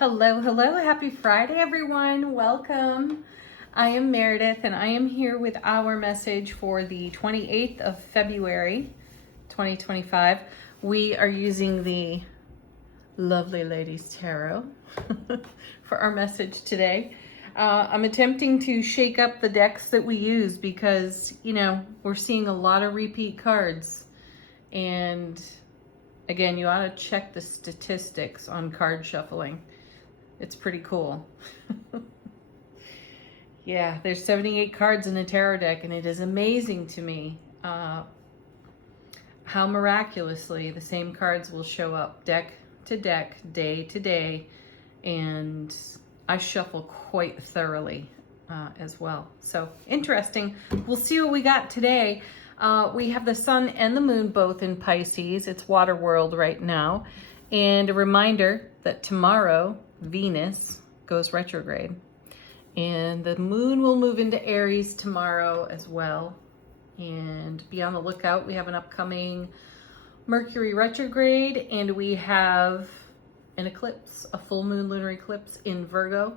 Hello, hello. Happy Friday, everyone. Welcome. I am Meredith, and I am here with our message for the 28th of February, 2025. We are using the Lovely Ladies Tarot for our message today. I'm attempting to shake up the decks that we use because, we're seeing a lot of repeat cards. And again, you ought to check the statistics on card shuffling. It's pretty cool. Yeah, there's 78 cards in a tarot deck, and it is amazing to me how miraculously the same cards will show up deck to deck, day to day, and I shuffle quite thoroughly as well. So interesting. We'll see what we got today. We have the sun and the moon both in Pisces. It's water world right now. And a reminder that tomorrow Venus goes retrograde. And the moon will move into Aries tomorrow as well. And be on the lookout. We have an upcoming Mercury retrograde, and we have an eclipse, a full moon lunar eclipse in Virgo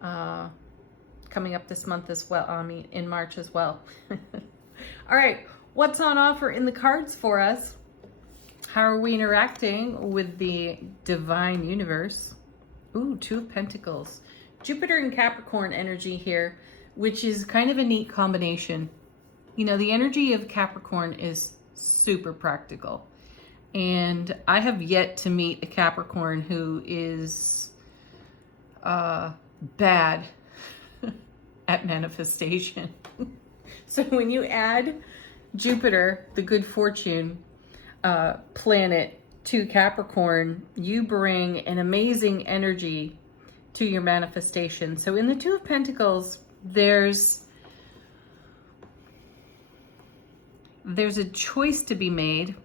coming up this month as well. In March as well. All right, what's on offer in the cards for us? How are we interacting with the divine universe? Ooh, Two of Pentacles. Jupiter and Capricorn energy here, which is kind of a neat combination. The energy of Capricorn is super practical. And I have yet to meet a Capricorn who is bad at manifestation. So when you add Jupiter, the good fortune planet, to Capricorn, you bring an amazing energy to your manifestation. So in the Two of Pentacles, there's a choice to be made,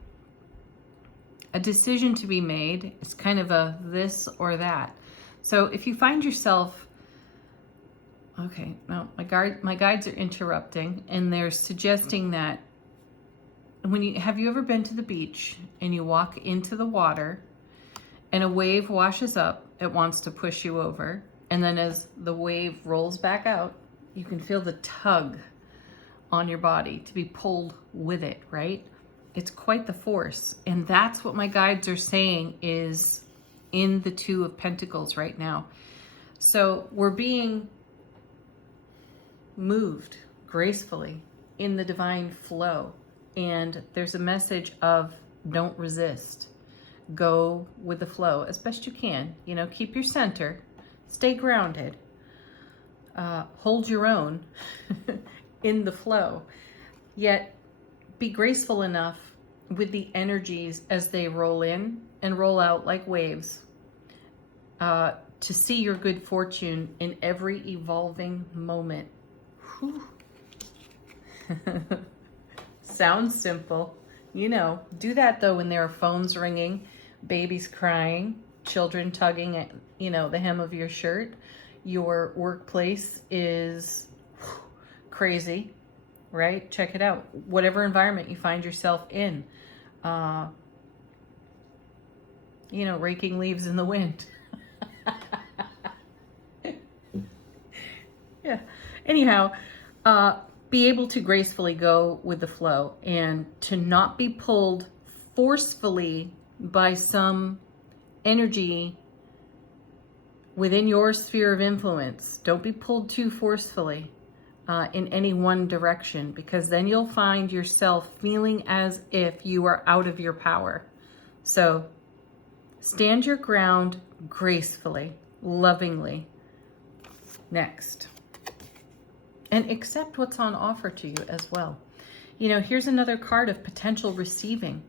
a decision to be made. It's kind of a this or that. So if you find yourself, okay, no, my guides are interrupting, and they're suggesting that have you ever been to the beach and you walk into the water and a wave washes up, it wants to push you over, and then as the wave rolls back out, you can feel the tug on your body to be pulled with it, right? It's quite the force. And that's what my guides are saying is in the Two of Pentacles right now. So we're being moved gracefully in the divine flow. And there's a message of don't resist. Go with the flow as best you can. Keep your center. Stay grounded. Hold your own in the flow. Yet be graceful enough with the energies as they roll in and roll out like waves to see your good fortune in every evolving moment. Whew. Sounds simple. Do that though when there are phones ringing, babies crying, children tugging at, the hem of your shirt. Your workplace is crazy, right? Check it out. Whatever environment you find yourself in, raking leaves in the wind. Yeah. Anyhow, be able to gracefully go with the flow and to not be pulled forcefully by some energy within your sphere of influence. Don't be pulled too forcefully in any one direction, because then you'll find yourself feeling as if you are out of your power. So stand your ground gracefully, lovingly. Next. And accept what's on offer to you as well. Here's another card of potential receiving.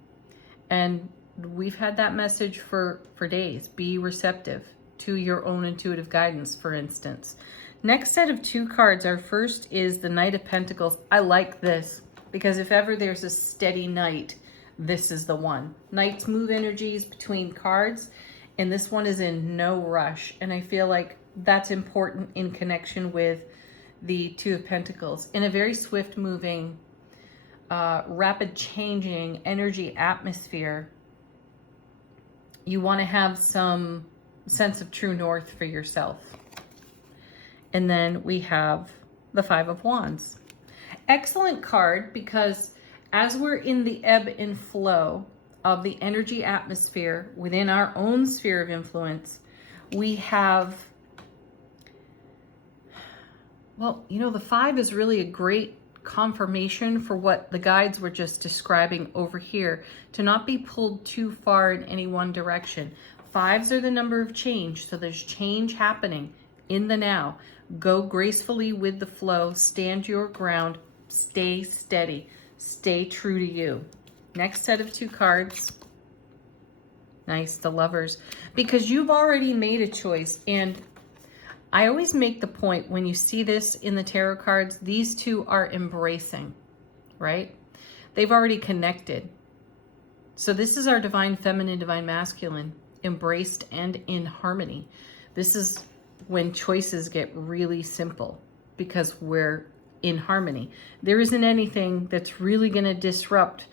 And we've had that message for days. Be receptive to your own intuitive guidance, for instance. Next set of two cards. Our first is the Knight of Pentacles. I like this because if ever there's a steady knight, this is the one. Knights move energies between cards, and this one is in no rush. And I feel like that's important in connection with the Two of Pentacles. In a very swift moving, rapid changing energy atmosphere, you want to have some sense of true north for yourself. And then we have the Five of Wands. Excellent card, because as we're in the ebb and flow of the energy atmosphere within our own sphere of influence, we have, well, you know, the five is really a great confirmation for what the guides were just describing over here, to not be pulled too far in any one direction. Fives are the number of change, so there's change happening in the now. Go gracefully with the flow, stand your ground, stay steady, stay true to you. Next set of two cards. Nice, the Lovers, because you've already made a choice. And I always make the point, when you see this in the tarot cards, these two are embracing, right? They've already connected. So this is our divine feminine, divine masculine, embraced and in harmony. This is when choices get really simple, because we're in harmony. There isn't anything that's really going to disrupt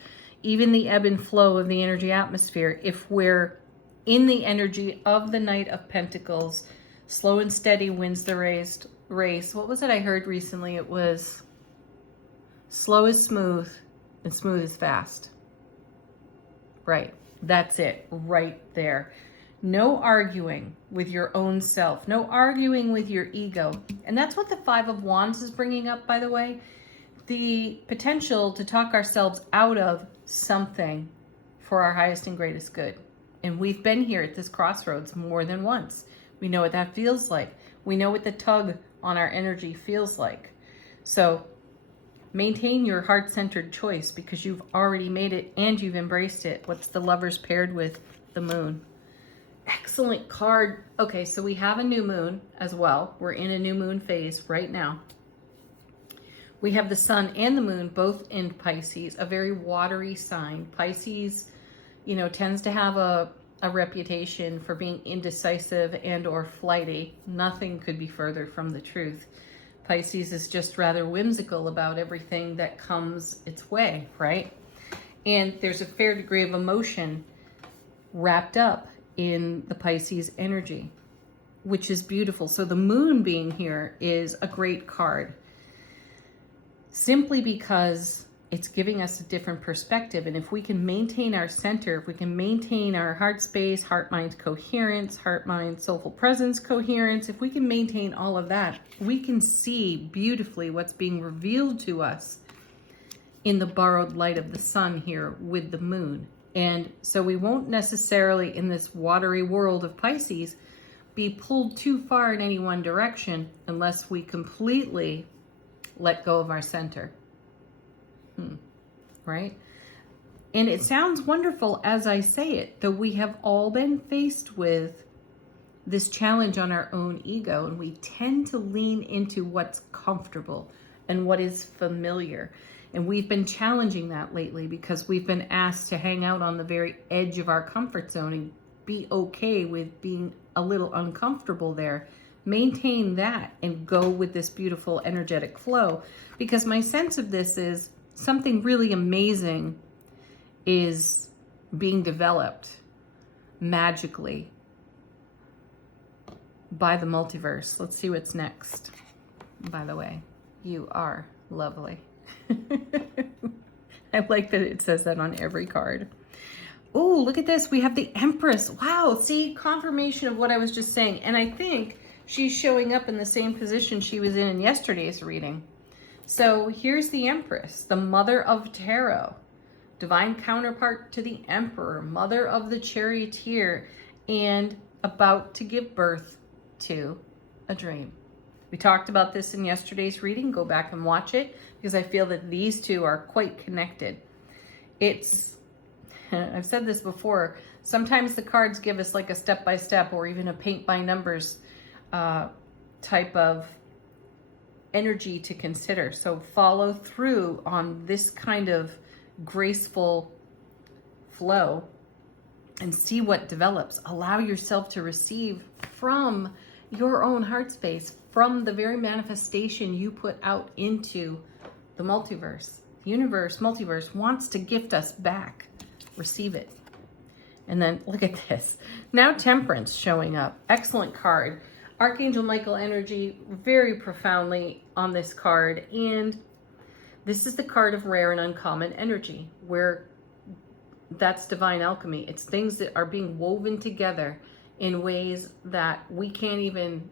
even the ebb and flow of the energy atmosphere if we're in the energy of the Knight of Pentacles. Slow and steady wins the race. What was it I heard recently? It was slow is smooth and smooth is fast. Right. That's it right there. No arguing with your own self. No arguing with your ego. And that's what the Five of Wands is bringing up, by the way. The potential to talk ourselves out of something for our highest and greatest good. And we've been here at this crossroads more than once. We know what that feels like. We know what the tug on our energy feels like. So maintain your heart-centered choice, because you've already made it and you've embraced it. What's the Lovers paired with? The Moon. Excellent card. Okay, so we have a new moon as well. We're in a new moon phase right now. We have the Sun and the Moon both in Pisces, a very watery sign. Pisces, you know, tends to have a reputation for being indecisive and or flighty. Nothing could be further from the truth. Pisces is just rather whimsical about everything that comes its way, right? And there's a fair degree of emotion wrapped up in the Pisces energy, which is beautiful. So the Moon being here is a great card, simply because it's giving us a different perspective. And if we can maintain our center, if we can maintain our heart space, heart-mind coherence, heart-mind soulful presence coherence, if we can maintain all of that, we can see beautifully what's being revealed to us in the borrowed light of the Sun here with the Moon. And so we won't necessarily, in this watery world of Pisces, be pulled too far in any one direction unless we completely let go of our center. Right? And it sounds wonderful as I say it, though we have all been faced with this challenge on our own ego, and we tend to lean into what's comfortable and what is familiar. And we've been challenging that lately, because we've been asked to hang out on the very edge of our comfort zone and be okay with being a little uncomfortable there. Maintain that and go with this beautiful energetic flow, because my sense of this is something really amazing is being developed magically by the multiverse. Let's see what's next. By the way, you are lovely. I like that it says that on every card. Oh, look at this. We have the Empress. Wow. See, confirmation of what I was just saying. And I think she's showing up in the same position she was in yesterday's reading. So here's the Empress, the mother of tarot, divine counterpart to the Emperor, mother of the charioteer, and about to give birth to a dream. We talked about this in yesterday's reading. Go back and watch it, because I feel that these two are quite connected. It's, I've said this before, sometimes the cards give us like a step-by-step or even a paint-by-numbers type of energy to consider. So follow through on this kind of graceful flow and see what develops. Allow yourself to receive from your own heart space, from the very manifestation you put out into the multiverse. The universe, multiverse wants to gift us back. Receive it. And then look at this. Now Temperance showing up. Excellent card. Archangel Michael energy very profoundly on this card. And this is the card of rare and uncommon energy, where that's divine alchemy. It's things that are being woven together in ways that we can't even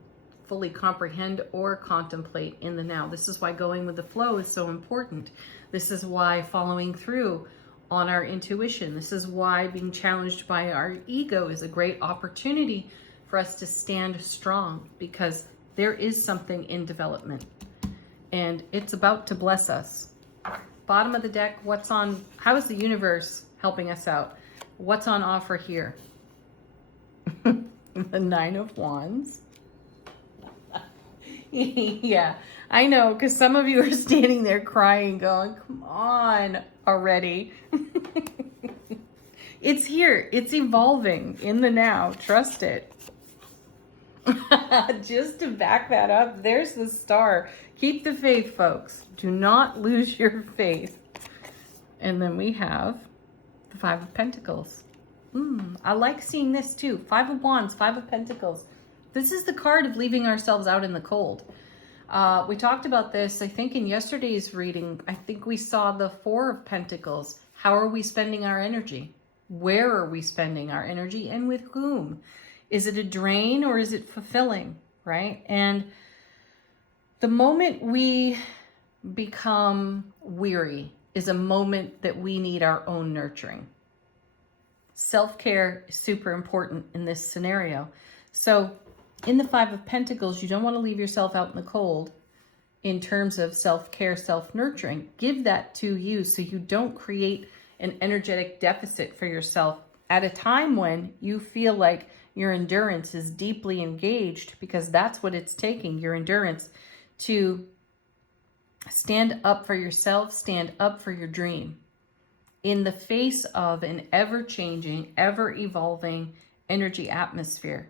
fully comprehend or contemplate in the now. This is why going with the flow is so important. This is why following through on our intuition. This is why being challenged by our ego is a great opportunity for us to stand strong, because there is something in development and it's about to bless us. Bottom of the deck, what's on, how is the universe helping us out? What's on offer here? The Nine of Wands. Yeah, I know, because some of you are standing there crying, going, come on already. It's here. It's evolving in the now. Trust it. Just to back that up, there's the star. Keep the faith, folks. Do not lose your faith. And then we have the Five of Pentacles. I like seeing this too. Five of Wands, Five of Pentacles. This is the card of leaving ourselves out in the cold. We talked about this, I think, in yesterday's reading. I think we saw the Four of Pentacles. How are we spending our energy? Where are we spending our energy, and with whom? Is it a drain or is it fulfilling, right? And the moment we become weary is a moment that we need our own nurturing. Self-care is super important in this scenario. So in the Five of Pentacles, you don't want to leave yourself out in the cold in terms of self-care, self-nurturing. Give that to you so you don't create an energetic deficit for yourself at a time when you feel like your endurance is deeply engaged, because that's what it's taking, your endurance, to stand up for yourself, stand up for your dream in the face of an ever-changing, ever-evolving energy atmosphere.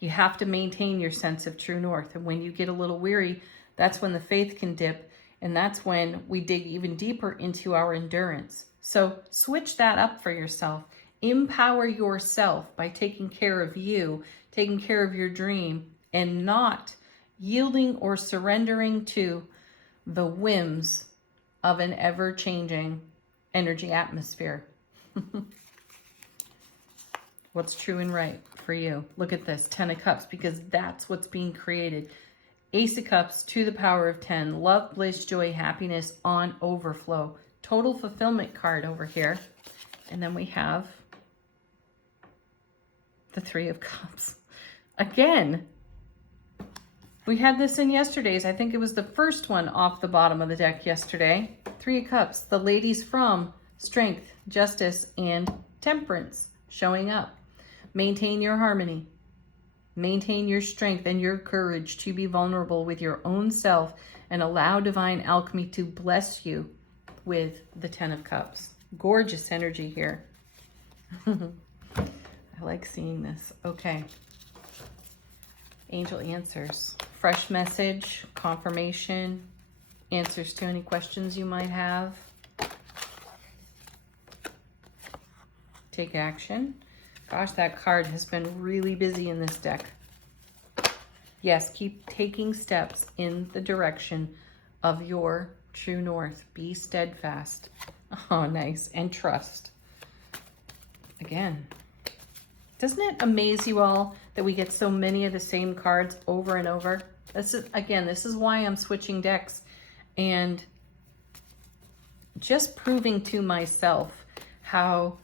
You have to maintain your sense of true north. And when you get a little weary, that's when the faith can dip. And that's when we dig even deeper into our endurance. So switch that up for yourself. Empower yourself by taking care of you, taking care of your dream, and not yielding or surrendering to the whims of an ever-changing energy atmosphere. What's true and right for you? Look at this, 10 of Cups, because that's what's being created. Ace of Cups to the power of 10. Love, bliss, joy, happiness on overflow. Total fulfillment card over here. And then we have the Three of Cups. Again, we had this in yesterday's. I think it was the first one off the bottom of the deck yesterday. Three of Cups, the ladies from Strength, Justice, and Temperance showing up. Maintain your harmony. Maintain your strength and your courage to be vulnerable with your own self, and allow divine alchemy to bless you with the 10 of Cups. Gorgeous energy here. I like seeing this. Okay. Angel answers. Fresh message, confirmation, answers to any questions you might have. Take action. Gosh, that card has been really busy in this deck. Yes, keep taking steps in the direction of your true north. Be steadfast. Oh, nice. And trust. Again. Doesn't it amaze you all that we get so many of the same cards over and over? This is why I'm switching decks and just proving to myself how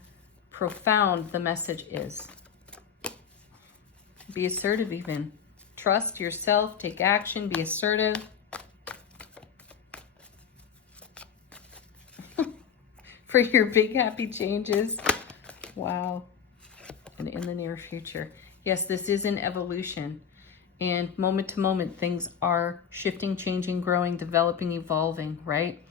profound the message is. Be assertive even. Trust yourself, take action, be assertive. For your big happy changes. Wow. And in the near future. Yes, this is an evolution. And moment to moment, things are shifting, changing, growing, developing, evolving, right?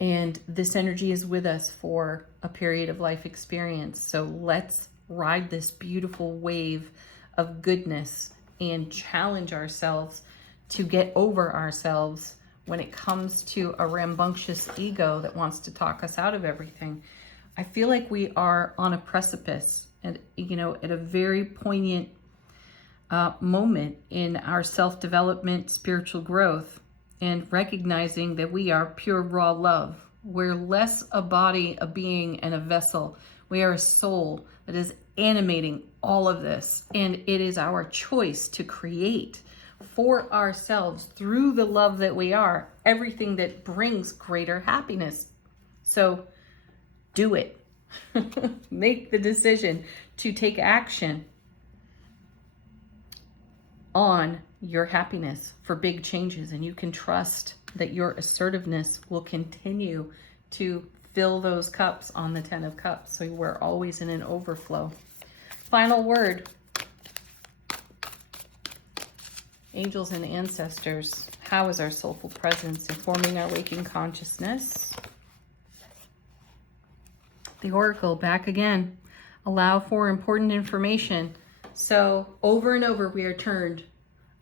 And this energy is with us for a period of life experience. So let's ride this beautiful wave of goodness and challenge ourselves to get over ourselves when it comes to a rambunctious ego that wants to talk us out of everything. I feel like we are on a precipice, at, at a very poignant moment in our self-development, spiritual growth, and recognizing that we are pure raw love. We're less a body, a being, and a vessel. We are a soul that is animating all of this. And it is our choice to create for ourselves, through the love that we are, everything that brings greater happiness. So do it. Make the decision to take action on your happiness for big changes, and you can trust that your assertiveness will continue to fill those cups on the 10 of Cups, so we're always in an overflow. Final word. Angels and ancestors, how is our soulful presence informing our waking consciousness? The Oracle, back again. Allow for important information. So over and over, we are turned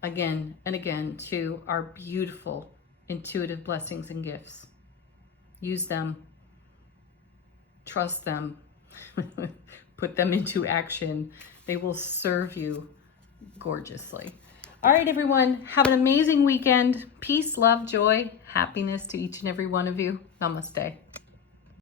again and again to our beautiful intuitive blessings and gifts. Use them. Trust them. Put them into action. They will serve you gorgeously. All right, everyone. Have an amazing weekend. Peace, love, joy, happiness to each and every one of you. Namaste.